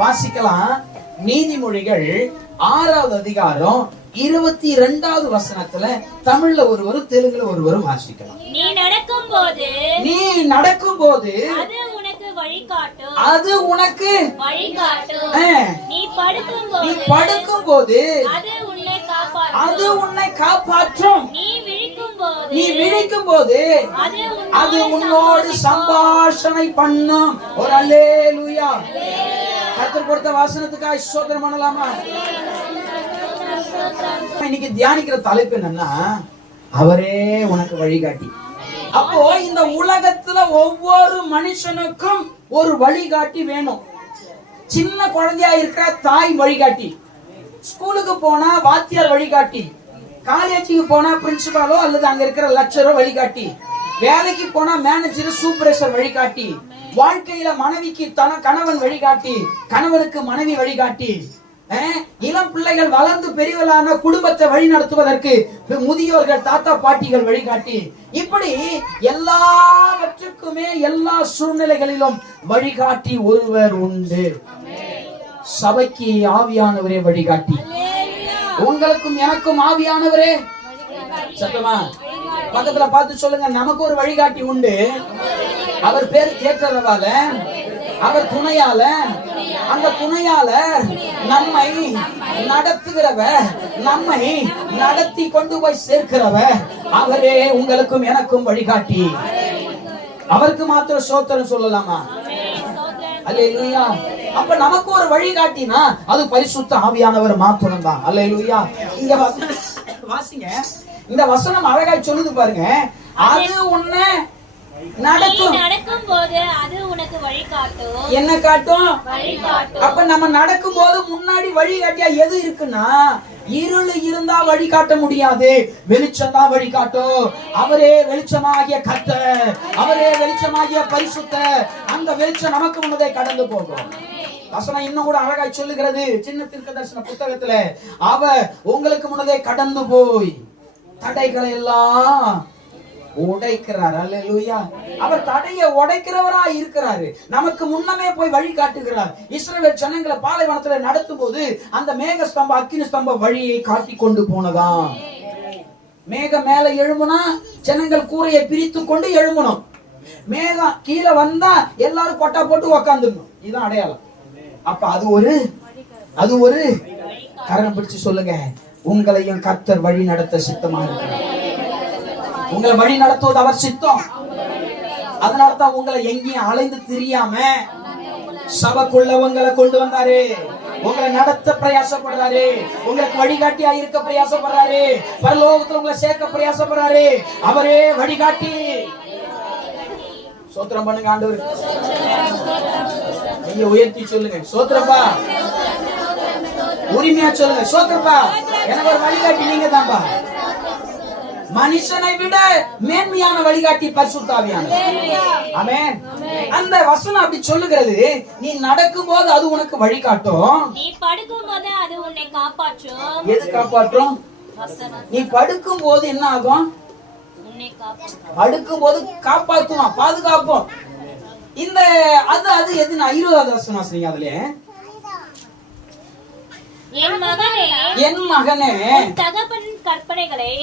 வாசிக்கலாம். நீதிமொழிகள் 6வது அதிகாரம் 22வது வசனத்துல தமிழ்ல ஒருவரும் தெலுங்குல ஒருவரும் வாசிக்கலாம். நீ நடக்கும்போது அது உனக்கு வழிகாட்டும். நீ படுக்கும்போது அது உன்னை காப்பாற்றும். நீ விழிக்கும்போது அது உன்னோடு சம்பாஷணை பண்ணும். ஒரு அல்லேலூயா. கர்த்தர் கொடுத்த வசனத்துக்காக ஸ்தோத்திரம் பண்ணலாமா? இன்னைக்கு தியானிக்கிற தலைப்பு என்னன்னா, அவரே உனக்கு வழிகாட்டி. அப்போ இந்த உலகத்துல ஒவ்வொரு மனுஷனுக்கும் ஒரு வழிகாட்டி வேணும். சின்ன குழந்தையா இருக்கிற தாய் வழிகாட்டி, ஸ்கூலுக்கு போனா வாத்தியார் வழிகாட்டி, காலேஜுக்கு போனா பிரின்சிபாலோ அல்லது அங்க இருக்கிற லெக்சரோ வழிகாட்டி, வேலைக்கு போனா மேனேஜர் சூப்பர்வைசர் வழிகாட்டி, வாழ்க்கையில மனைவிக்கு கணவன் வழிகாட்டி, கணவனுக்கு மனைவி வழிகாட்டி, இளம் பிள்ளைகள் வளர்ந்து பெரியவர்களான குடும்பத்தை வழி நடத்துவதற்கு முதியோர்கள் தாத்தா பாட்டிகள் வழிகாட்டி, இப்படி எல்லாவற்றுக்குமே எல்லா சூழ்நிலைகளிலும் வழிகாட்டி ஒருவர் உண்டு. சபைக்கு ஆவியானவரே வழிகாட்டி. உங்களுக்கும் எனக்கும் ஆவியானவரே. சத்தமா பக்கத்துல பார்த்து சொல்லுங்க, நமக்கு ஒரு வழிகாட்டி உண்டு. அவர் பேர் கேட்கிறதால, அவர் துணையால, அந்த துணையால நம்மை நடத்துகிறவர், நம்மை நடத்தி கொண்டு போய் சேர்க்கிறவர், அவரே உங்களுக்கும் எனக்கும் வழிகாட்டி. அவருக்கு மாத்திரம் ஸ்தோத்திரம் சொல்லலாமா? அல்லேலூயா. அப்ப நமக்கு ஒரு வழிகாட்டினா அது பரிசுத்த ஆவியானவர் மாத்திரம் தான். அல்லேலூயா. இங்க வாசிங்க, இந்த வசனம் அழகாய் சொல்லுது பாருங்க. அது உன்னை நடக்கும்போது அது உனக்கு வழிகாட்டும். என்ன காட்டும்? வழிகாட்டும். அப்ப நம்ம நடக்கும் போது முன்னாடி வழிகாட்டியா எது இருக்குன்னா, இருள் இருந்தா வழிகாட்ட முடியாது, வெளிச்சம் தான் வழிகாட்டும். அவரே வெளிச்சமாகிய கர்த்தர், அவரே வெளிச்சமாகிய பரிசுத்தர். அந்த வெளிச்சம் நமக்கு முன்னதே கடந்து போகும். வசனம் இன்னும் கூட அழகாய் சொல்லுகிறது சின்ன தீர்க்கதரிசன புத்தகத்துல, அவர் உங்களுக்கு முன்னதே கடந்து போய் தடைகளை எல்லாம் உடைக்கிறார். அல்லேலூயா. அவர் தடையை உடைக்கிறவரா இருக்கிறாரு. நமக்கு முன்னமே போய் வழி காட்டுகிறார். இஸ்ரவேல் ஜனங்களை பாலைவனத்துல நடத்தும் போது அந்த மேக ஸ்தம்பம் அக்கினி ஸ்தம்பம் வழியை காட்டி கொண்டு போனதாம். மேகம் மேல எழும்புனா ஜனங்கள் கூரையை பிரித்து கொண்டு எழும்பணும். மேகம் கீழே வந்தா எல்லாரும் கொட்டா போட்டு உக்காந்துடணும். இதுதான் அடையாளம். அப்ப அது ஒரு கரணம் பிடிச்சு சொல்லுங்க, உங்களையும் கர்த்தர் வழி நடத்த சித்தமா இருக்கிறார். உங்களை வழி நடத்துவது அவர் சித்தம். அதனாலதான் உங்களை எங்கேயும் அலைந்து திரியாம சபைக்குள்ள உங்களை கொண்டு வந்தாரு. உங்களை நடத்த பிரயாசப்படுறாரு. உங்களுக்கு வழிகாட்டியா இருக்க பிரயாசப்படுறாரு. பரலோகத்துல உங்களை சேர்க்க பிரயாசப்படுறாரு. அவரே வழிகாட்டி. சோத்திரம் பண்ணுங்க ஆண்டவர். நீங்க உயர்த்தி சொல்லுங்க, சோத்திரப்பா. உரிமையா சொல்லுங்க, சோத்திரப்பா. எனக்கு ஒரு வழிகாட்டி நீங்க தான்பா. மனுஷனை விட மேன்மையான வழிகாட்டி பரிசுத்த ஆவியானவர். ஆமென். அந்த வசனம் அப்படி சொல்லுகிறது. நீ நடக்கும் போது அது உனக்கு வழிகாட்டும். நீ படுக்கும் போது அது உன்னை காப்பாற்றும். எது காப்பாற்றும்? நீ படுக்கும் போது என்ன ஆகும்? படுக்கும் போது காப்பாத்தும், பாதுகாப்போம். இந்த அது எதுனா 20வது வசனம் வாசிங்க. அதுல என் மகனே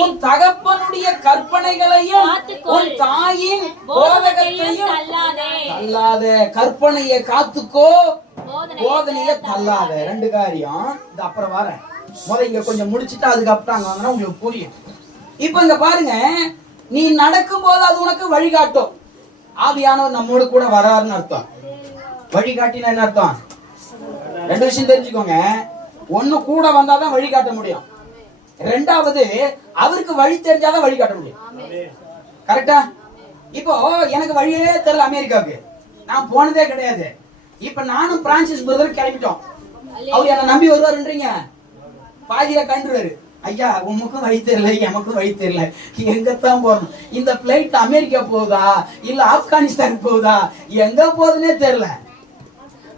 உன் தகப்பனுடைய கற்பனைகளையும் உன் தாயின் போதகத்தையும் தள்ளாத. கற்பனையை காத்துக்கோ, போதனையை தள்ளாத. 2 காரியம். இது அப்புறம் வரேன். இங்க கொஞ்சம் முடிச்சுட்டு அதுக்கப்புறம் உங்களுக்கு புரியும். இப்ப இங்க பாருங்க, நீ நடக்கும் போது அது உனக்கு வழிகாட்டும். ஆவியானவர் நம்மோடு கூட வராருன்னு அர்த்தம். வழிகாட்டினா என்ன அர்த்தம்? 2 விஷயம் தெரிஞ்சுக்கோங்க. ஒண்ணு, கூட வந்தாதான் வழிகாட்ட முடியும். 2வது, அவருக்கு வழி தெரிஞ்சாதான் வழிகாட்ட முடியும். கரெக்டா? இப்போ எனக்கு வழியே தெரியல அமெரிக்காவுக்கு, நான் போனதே கிடையாது. இப்ப நானும் பிரான்சிஸ் பிரதர் கிளம்பிட்டோம். அவர் என்ன நம்பி வருவாருன்றீங்க, பாதியில கண்டுருவாரு. ஐயா உமக்கும் வழி தெரியல, எமக்கும் வழி தெரியல, எங்கத்தான் போறோம்? இந்த பிளைட் அமெரிக்கா போகுதா இல்ல ஆப்கானிஸ்தான் போகுதா, எங்க போகுதுன்னே தெரியல.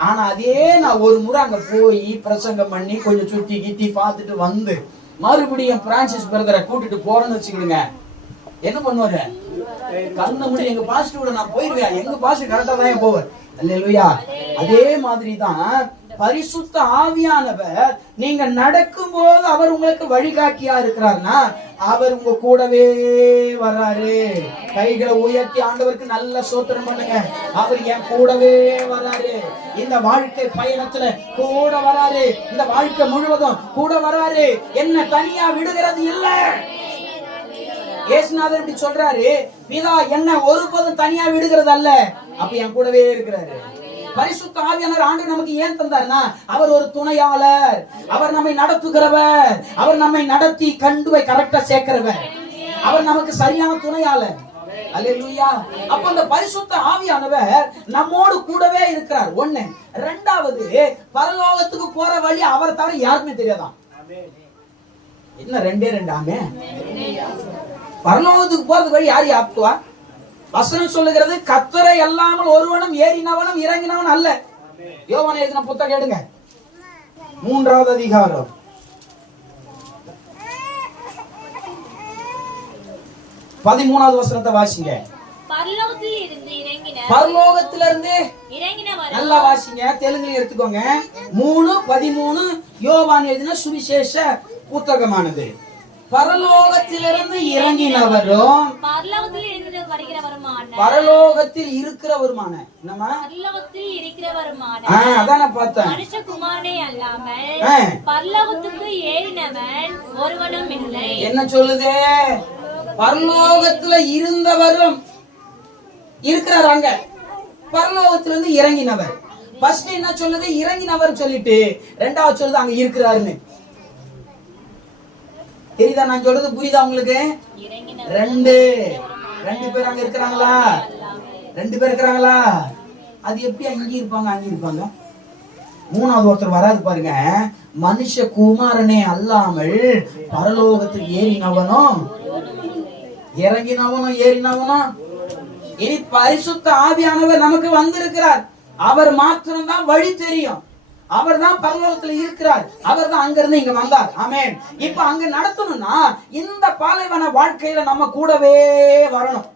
ஆனா அதே நான் ஒரு முறை அங்க போய் பிரசங்கம் பண்ணி கொஞ்சம் சுத்தி கிட்டி பார்த்துட்டு வந்து மறுபடியும் பிரான்சிஸ் பிரதரை கூட்டிட்டு போறேன்னு வச்சுக்கிடுங்க, என்ன பண்ணுவாரு? கண்ண முடி எங்க பாஸ்டரோட நான் போயிருவேன், எங்க பாஸ்டர் கரெக்டா தான் போவார். அல்லேலூயா. அதே மாதிரி தான் பரிசுத்த ஆவியானவர் நீங்க நடக்கும் போது அவர் உங்களுக்கு வழிகாட்டியா இருக்கிறார்னா அவர் உங்க கூடவே வர்றாரு. கைகளை உயர்த்தி ஆண்டவருக்கு நல்ல சோத்திரம் பண்ணுங்க. அவர் என் கூடவே வர்றாரு. இந்த வாழ்க்கை பயணத்துல கூட வராரு. இந்த வாழ்க்கை முழுவதும் கூட வராரு. என்ன தனியா விடுகிறது இல்ல. இயேசுநாதர் இப்படி சொல்றாரு, பிதா என்ன ஒருபோதும் தனியா விடுகிறது அல்ல, அப்ப என் கூடவே இருக்கிறாரு. பரிசுத்த ஆவியானவர் ஆண்டவர் நமக்கு ஏன் தந்தார்னா அவர் ஒரு துணையாளர், அவர் நம்மை நடத்துகிறவர், அவர் நம்மை நடத்தி கண்டு போய் கரெக்டா சேர்க்கிறவர், அவர் நமக்கு சரியான துணையாளர். அல்லேலூயா. அப்ப அந்த பரிசுத்த ஆவியானவர் நம்மோடு கூடவே இருக்கிறார். ஒண்ணு. ரெண்டாவது, பரலோகத்துக்கு போற வழி அவரை தவிர யாருமே தெரியாதான். என்ன ரெண்டே ரெண்டாமே? பரலோகத்துக்கு போறது வழி யார் ஆக்குவா? வசனம் சொல்லுகிறது, கர்த்தரை அல்லாமல் ஒருவனும் ஏறினவனும் இறங்கினவன் அல்ல. யோவான் எழுதின புத்தகம் எடுங்க, 3வது அதிகாரம் 13வது வசனத்தை வாசிங்க. பரலோகத்திலிருந்து நல்லா வாசிங்க, தெலுங்குல எடுத்துக்கோங்க. 3:13 யோவான் எழுதின சுவிசேஷ புத்தகமானது. பரலோகத்திலிருந்து இறங்கினவரும் பரலோகத்தில் இருக்கிறவருமான அதான பார்த்தேன். மனுஷகுமாரனே அல்லாமல் பரலோகத்துக்கு ஏறினவன் ஒருவனும் இல்லை. என்ன சொல்லுதே? பரலோகத்துல இருந்தவரும் இருக்கிறார். அங்க பரலோகத்திலிருந்து இறங்கினவர். ஃபர்ஸ்ட் என்ன சொல்லுது? இறங்கினவர் சொல்லிட்டு ரெண்டாவது சொல்லுது அங்க இருக்கிறாருன்னு. தெரியுதா நான் சொல்றது? புரியுதா உங்களுக்கு? ரெண்டு பேர் அங்க இருக்கிறாங்களா? 2 பேர் இருக்கிறாங்களா? அது எப்படி அங்கே இருப்பாங்க அங்கே இருப்பாங்க? மூணாவது ஒருத்தர் வராது பாருங்க. மனுஷ குமாரனே அல்லாமல் பரலோகத்துக்கு ஏறினவனும் இறங்கினவனும் ஏறினவனும். இனி பரிசுத்த ஆவியானவர் நமக்கு வந்திருக்கிறார். அவர் மாத்திரம்தான் வழி தெரியும். அவர் தான் பரலோகத்துல இருக்கிறார். அவர் தான் அங்க இருந்து இங்க வந்தார். ஆமென். இப்ப அங்க நடத்தணும்னா இந்த பாலைவன வாழ்க்கையில நம்ம கூடவே வரணும்.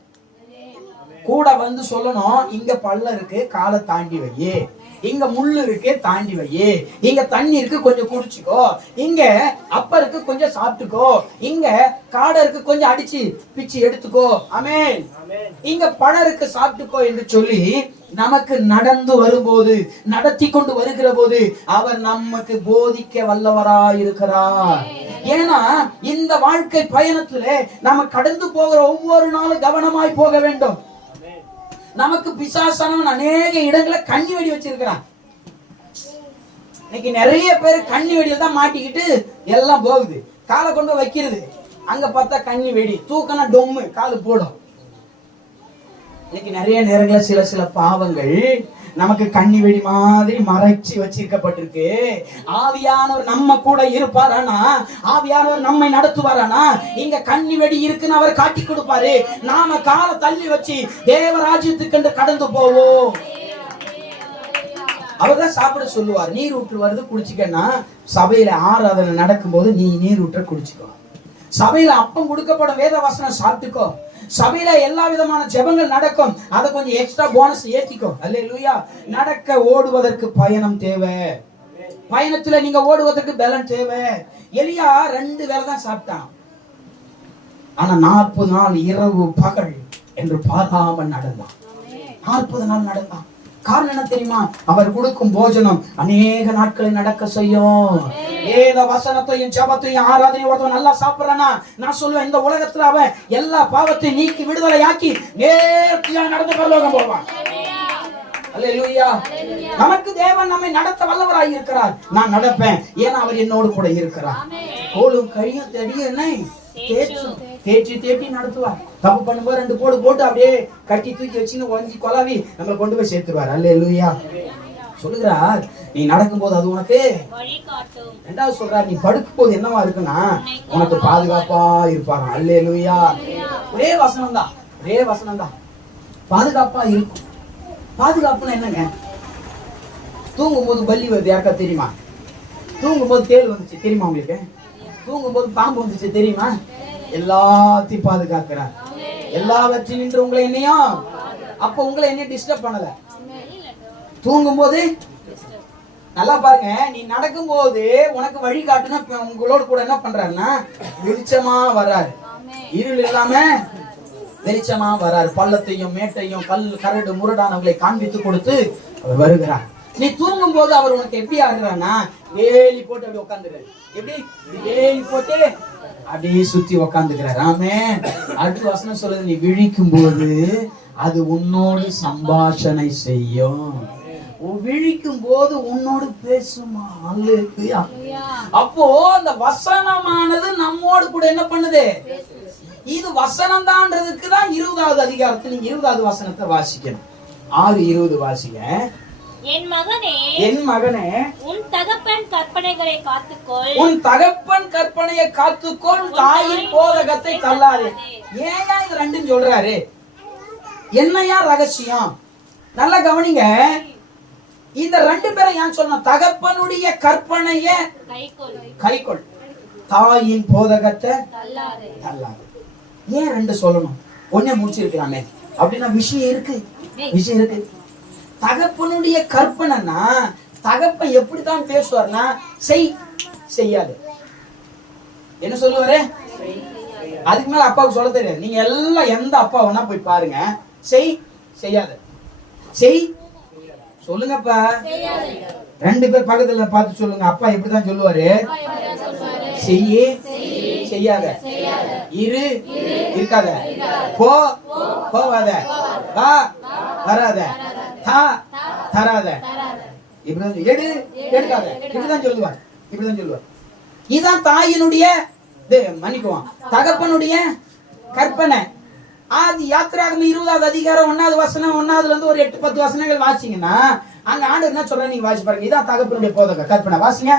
கூட வந்து சொல்லணும், இங்க பள்ளம் இருக்கு, காலை தாண்டி வை. இங்க முள்ளு இருக்கு, தாண்டி வை. இங்க தண்ணி இருக்கு, கொஞ்சம் குடிச்சுக்கோ. இங்க அப்ப இருக்கு, கொஞ்சம் சாப்பிட்டுக்கோ. இங்க காடை இருக்கு, கொஞ்சம் அடிச்சு பிச்சு எடுத்துக்கோ. ஆமென். இங்க பழம் இருக்கு, சாப்பிட்டுக்கோ என்று சொல்லி நமக்கு நடந்து வரும்போது, நடத்தி கொண்டு வருகிற போது அவர் நமக்கு போதிக்க வல்லவராயிருக்கிறார். ஏன்னா இந்த வாழ்க்கை பயணத்துல நம்ம கடந்து போகிற ஒவ்வொரு நாளும் கவனமாய் போக வேண்டும். நமக்கு பிசாசானவன் அநேக இடங்களை கண்ணி வெடி வச்சிருக்கிறான். இன்னைக்கு நிறைய பேர் கண்ணி வெடியில தான் மாட்டிக்கிட்டு எல்லாம் போகுது. காலை கொண்டு வைக்கிறது, அங்க பார்த்தா கண்ணி வெடி, தூக்கனா டொம்மு, காலு போடும். இன்னைக்கு நிறைய நேரங்களில் சில பாவங்கள் நமக்கு கண்ணி வெடி மாதிரி மறைச்சு வச்சிருக்கப்பட்டிருக்கு. ஆவியானவர் நம்ம கூட இருப்பாரானா, ஆவியானவர் நம்மை நடத்துவாரானா, இங்க கண்ணி வெடி இருக்குன்னு அவர் காட்டி கொடுப்பாரு. நாம காலை தள்ளி வச்சு தேவராஜ்யத்துக்கு கடந்து போவோம். அவர் தான் சாப்பிட சொல்லுவார். நீர் ஊற்று வருது, குடிச்சுக்கன்னா. சபையில ஆராதனை நடக்கும் போது நீ நீர் ஊற்ற குடிச்சுக்கோ. சபையில அப்பம் கொடுக்கப்படும் வேத வசனம் சாப்பிட்டுக்கோ. சபையில எல்லா விதமான ஜெபங்கள் நடக்கும், அதை கொஞ்சம் எக்ஸ்ட்ரா போனஸ் ஏத்திக்கோ. அல்லேலூயா. நடக்க ஓடுவதற்கு பயணம் தேவை. பயணத்துல நீங்க ஓடுவதற்கு பலன் தேவை. எலியா 2 வேளை தான் சாப்பிட்டான். ஆனா 40 நாள் இரவு பகல் என்று பாராமல் நடந்தான். 40 நாள் நடந்தான். காரணம் என்ன தெரியுமா? அவர் கொடுக்கும் போஜனம் அநேக நாட்களை நடக்க செய்யும். ஏத வசனத்தையும் ஜெபத்தையும் ஆராதனையும் ஒருத்தன் நல்லா சாப்பிடுறானா, நான் சொல்லுவேன், இந்த உலகத்துல அவன் எல்லா பாவத்தையும் நீக்கி விடுதலை ஆக்கி நேர்த்தியா நடந்து பரலோகம் போவான். அல்லேலூயா. நமக்கு தேவன் நம்மை நடத்த வல்லவராய் இருக்கிறார். நான் நடப்பேன், ஏன்னா அவர் என்னோடு கூட இருக்கிறார். கோலும் கையும் தடியும் தேற்றி நடத்துவார். தப்பு பண்ணும்போது 2 போடு போட்டு அப்படியே கட்டி தூக்கி வச்சுன்னு ஒஞ்சி கொலாவி நம்மளை கொண்டு போய் சேர்த்துவார். அல்லேலூயா. சொல்லுகிறார், நீ நடக்கும் போது அது உனக்கு வழிகாட்டும். ரெண்டாவது சொல்றார், நீ படுக்கும் போது என்னவா இருக்குன்னா உனக்கு பாதுகாப்பா இருப்பாங்க. அல்லேலூயா. ஒரே வசனம் தான், பாதுகாப்பா இருக்கும். பாதுகாப்புன்னா என்னங்க? தூங்கும் போது பல்லி வருது, யாருக்கா தெரியுமா? தூங்கும் போது தேள் வந்துச்சு தெரியுமா உங்களுக்கு? தூங்கும் போது பாம்பு வந்துச்சு தெரியுமா? எல்லாத்தையும் பாதுகாக்கிறார். எல்லாவற்றிலும் உங்களை என்னையும், அப்ப உங்களை என்ன டிஸ்டர்ப் பண்ணல. தூங்கும் போது நல்லா பாருங்க, நீ நடக்கும்போது உனக்கு வழி காட்டுனா உங்களோட கூட என்ன பண்றாருன்னா வெளிச்சமா வர்றாரு. இருள் இல்லாம வெளிச்சமா வர்றாரு. பள்ளத்தையும் மேட்டையும் கரடு முரடானவர்களை காண்பித்து கொடுத்து அவர் வருகிறார். நீ தூங்கும் போது அவர் உனக்கு எப்படி ஆடுறான்னா வேலி போட்டு அப்படி உட்காந்துக்கிறாரு. எப்படி வேலி போட்டு அப்படியே சுத்தி உக்காந்துக்கிறார். ஆமென். அடுத்த வசனம் சொல்லுது, நீ விழிக்கும் போது அது உன்னோடு சம்பாஷணை செய்யும். விழிக்கும் போது உன்னோடு பேசுமா. அல்லேலூயா. அப்போ அந்த வசனமானது நம்மோடு கூட என்ன பண்ணுது? இது வசனம் தான்றதுக்கு தான் 20வது அதிகாரத்தில் நீங்க 20வது வசனத்தை வாசிக்கணும். 6:20 வாசிங்க. என் மகனே உன் தகப்பன் கற்பனைகளை காத்துக்கொள். உன் தகப்பன் கற்பனையை காத்துக்கொள், தாயின் போதகத்தை தள்ளாதே. ஏன் இது ரெண்டும் சொல்றாரு? என்னையா ரகசியம்? நல்லா கவனிங்க. இந்த ரெண்டு பேரும் ஏன் சொன்ன? தகப்பனுடைய கற்பனைய கைக்கொள், தாயின் போதகத்தை தள்ளாதே. ஏன் ரெண்டு சொல்லணும்? ஒன்னே முடிச்சிருக்கலாமே. அப்படின்னா விஷயம் இருக்கு. தகப்பனுடைய கற்பனைனா தகப்பன் எப்படித்தான் பேசுவார்னா செய்யாது. என்ன சொல்லுவாரு? அதுக்கு மேல அப்பாவுக்கு சொல்ல தெரியாது. நீங்க எல்லாம் எந்த அப்பா வேணா போய் பாருங்க. செய்யாது. சொல்லுங்கப்பா. ரெண்டு பேர் பக்கத்துல பார்த்து சொல்லுங்க. அப்பா எப்படிதான் சொல்லுவாரு? செய்யாத, இருக்காத, போவாத, வராத, தராத, எடுக்காத. இப்படிதான் சொல்லுவார். இதுதான் தாயினுடைய மன்னிக்குவான் தகப்பனுடைய கற்பனை. ஆதி யாத்திராகமம் 20வது அதிகாரம் 1வது வசனம் 1வதுல இருந்து ஒரு 8-10 வசனங்கள் வாசிங்கன்னா அங்க ஆண்டவர் என்ன சொல்றாரு நீங்க வாசி பாருங்க. இதான் தகப்பனுடைய போதக கற்பனை. வாசிங்க.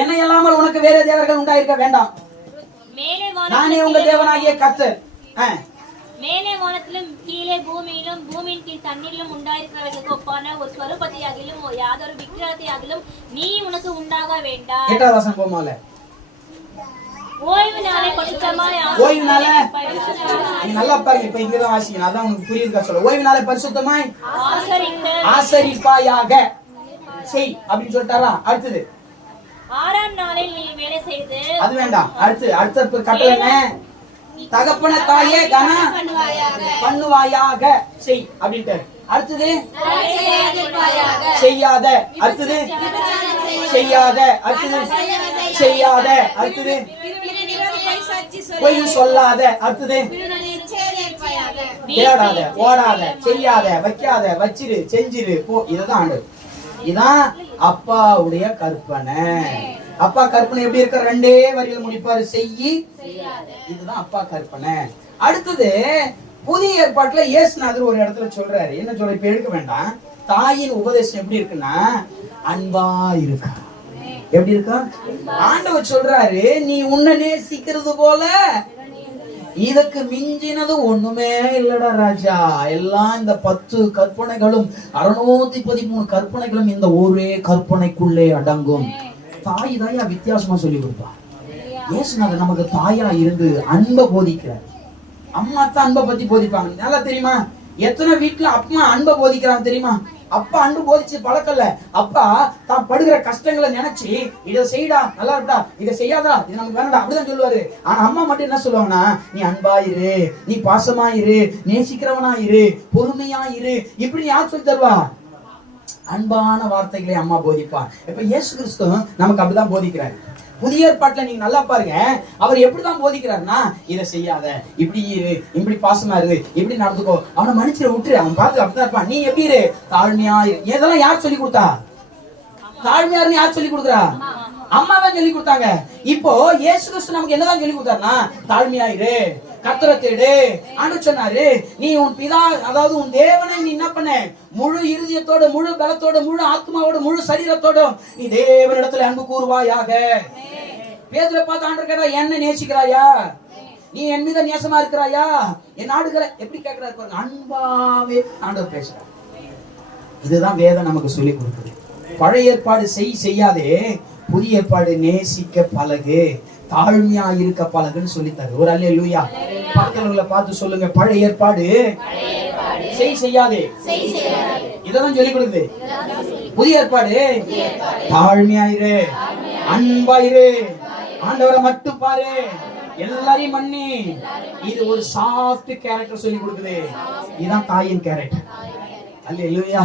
என்னை இல்லாமல் உனக்கு வேற தேவர்கள் உண்டாயிருக்க வேண்டாம், நானே உங்க தேவனாகிய கர்த்தர். மேலே வானத்திலும் கீழே பூமியிலும் பூமியின் கீழ் தண்ணீரிலும் உண்டாயிருக்கிறவர்களுக்கு ஒப்பான ஒரு ஸ்வரூபத்தையாகிலும் யாதொரு விக்கிரகத்தையாகிலும் நீ உனக்கு உண்டாக வேண்டாம். 8வது வசனம் போமால. ஓய்வு நாளை பரிசுத்தமாய் நல்லா பாருங்க. இப்ப இங்கதான் வாசிக்கணும். அதான் உங்களுக்கு புரியுதுக்கா சொல்ல. ஓய்வு நாளை பரிசுத்தமாய் ஆசரிப்பாயாக செய் அப்படின்னு சொல்லிட்டாரா? அடுத்தது 6ஆம் நாளில் நீ வேலை செய்து அது வேண்டாம். அடுத்த கட்டளை என்ன? தகப்பன தாயே கன பண்ணுவாயாக செய் அப்படின்ட்டு. அடுத்தது செய்யாத. அடுத்தது செய்யாத. அடுத்தது செய்யாத. அடுத்தது பொய் சொல்லாத. அடுத்தது தேடாத, ஓடாத, செய்யாத, வைக்காத, வச்சிரு, செஞ்சிரு, போ. இதுதான் ஆண்டு. இதான் அப்பாவுடைய கற்பனை. அப்பா கற்பனை எப்படி இருக்க? 2 வரியில முடிப்பாரு. இதுதான் அப்பா கற்பனை. அடுத்தது புதிய ஏற்பாட்டுல இயேசுநாதர் ஒரு இடத்துல சொல்றாரு. என்ன சொல்ற? இப்ப எடுக்க வேண்டாம். தாயின் உபதேசம் எப்படி இருக்குன்னா அன்பா இருக்கா. எப்படி இருக்கா? ஆண்டவர் சொல்றாரு, நீ உன்னை நேசிக்கிறது போல இதுக்கு மிஞ்சினது ஒண்ணுமே இல்லடா ராஜா. எல்லாம் இந்த 10 கற்பனைகளும் 613 கற்பனைகளும் இந்த ஒரே கற்பனைக்குள்ளே அடங்கும். தாய் தாயா வித்தியாசமா சொல்லி கொடுப்பா. இயேசுநாதர் நமக்கு தாயா இருந்து அன்பை போதிக்கிறார். அம்மா தான் அன்பை பத்தி போதிப்பாங்க. நல்லா தெரியுமா? எத்தனை வீட்டுல அம்மா அன்பை போதிக்கிறாங்க தெரியுமா? அப்பா அன்பு போதிச்சு பழக்கல. அப்பா தான் படுகிற கஷ்டங்களை நினைச்சு இதை செய்யடா, நல்லா இருக்கா, இதை செய்யாதா, இது நமக்கு வேணடா அப்படிதான் சொல்லுவாரு. ஆனா அம்மா மட்டும் என்ன சொல்லுவாங்கன்னா, நீ அன்பாயிரு, நீ பாசமாயிரு, நேசிக்கிறவனாயிரு, பொறுமையாயிரு. இப்படி யார் சொல்லி தருவா? அன்பான வார்த்தைகளை அம்மா போதிப்பா. இப்ப இயேசு கிறிஸ்து நமக்கு அப்படிதான் போதிக்கிறாரு. புதிய ஏற்பாட்டுல நீங்க நல்லா பாருங்க. அவர் எப்படிதான் போதிக்கிறாருன்னா, இதை செய்யாத, இப்படி இரு, இப்படி பாசமா இரு, இப்படி நடந்துக்கோ, அவனை மன்னிச்சிட விட்டுரு, அவன் பார்த்து அப்படிதான் இருப்பான், நீ எப்படி இரு, தாழ்மையா இரு. இதெல்லாம் யார் சொல்லி கொடுத்தா? தாழ்மையாருன்னு யார் சொல்லி கொடுக்குறா? அம்மா தான் சொல்லி கொடுத்தாங்க. இப்போ இயேசு கிறிஸ்து நமக்கு என்னதான் சொல்லி கொடுத்தாருன்னா, தாழ்மையாயிரு, கர்த்தரை தேடு. ஆண்டவர் சொன்னாரு, நீ உன் பிதா அதாவது உன் தேவனை நீ என்ன பண்ண? முழு இருதயத்தோட, முழு பலத்தோட, முழு ஆத்மாவோட, முழு சரீரத்தோட நீ தேவனிடத்துல அன்பு கூறுவாயாக. பேதுருவை பார்த்து ஆண்டவர் கேட்டா, என்ன நேசிக்கிறாயா? நீ என் மீது நேசமா இருக்கிறாயா? என் நாடுகளை எப்படி கேட்கிறாரு பாருங்க. அன்பாவே ஆண்டவர் பேசுறார். இதுதான் வேதம் நமக்கு சொல்லி கொடுக்குது. பழைய ஏற்பாடு செய்யாதே, புதிய ஏற்பாடு நேசிக்க பழகு, தாழ்மையா இருக்க பழகுன்னு சொல்லித்தாரு. ஒரு அல்லேலூயா. பக்கத்துல பார்த்து சொல்லுங்க, பழைய ஏற்பாடு செய்யாதே. இதெல்லாம் சொல்லி கொடுக்குது. புதிய ஏற்பாடு தாழ்மையாயிரு, அன்பாயிரு, ஆண்டவரை மட்டும் பாரு, எல்லாரையும் மன்னி. இது ஒரு சாஃப்ட் கேரக்டர் சொல்லி கொடுக்குது. இதுதான் தாயின் கேரக்டர். அல்லேலூயா.